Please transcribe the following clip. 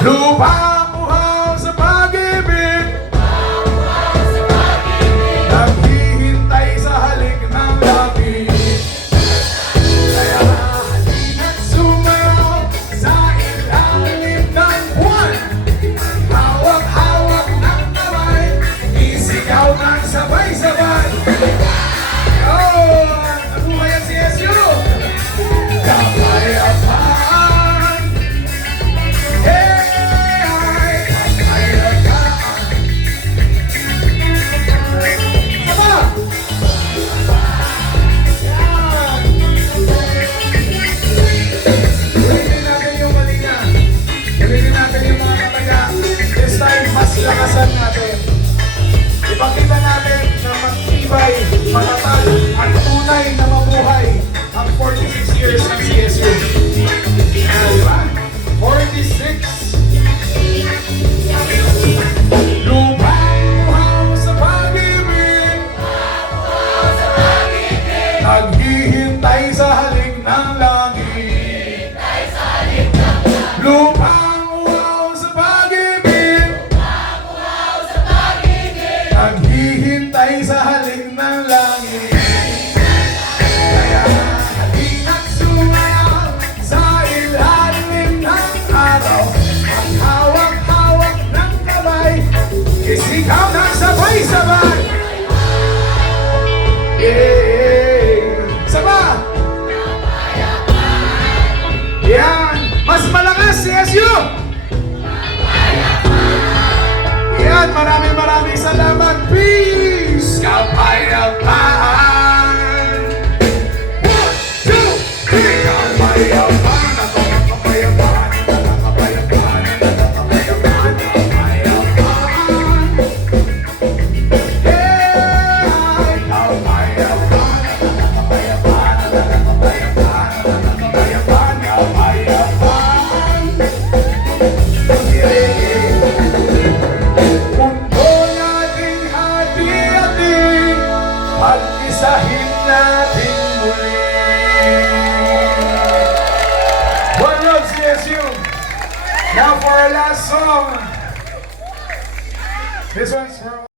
Lupang uhaw sa pag-ibig, naghihintay sa halik ng langit. Kaya halina't sumayaw sa ilalim ng buwan. Hawak-hawak ng kamay, isigaw ng sabay-sabay. Oh, nabuhay ang CSU! Kapayapaan, lakasan natin. Ipakita natin na matibay, matatag, at tunay na mabuhay ang 46 years ng CSU. Ayan, di ba? 46. Lupang uhaw sa pag-ibig, naghihintay sa halik ng langit. Lupang uhaw sa pag-ibig, naghihintay sa halik ng langit. Kaya halina't sumayaw sa ilalim ng araw. Ang hawak-hawak ng kamay, isigaw ng sabay-sabay. Yeah! Saba! Yan! Mas malakas, CSU! Yan! Maraming salamat! Peace! Kapayapaan! 1, 2, 3! Kapayapaan! Ako ang kapayapaan! Kapayapaan! Kapayapaan! Kapayapaan! Hey! Kapayapaan! Kapayapaan! Kapayapaan! Kapayapaan! Kapayapaan! Mundo nating hati-hati, pag-isahin natin muli. One love, CSU! Now for our last song. This one's for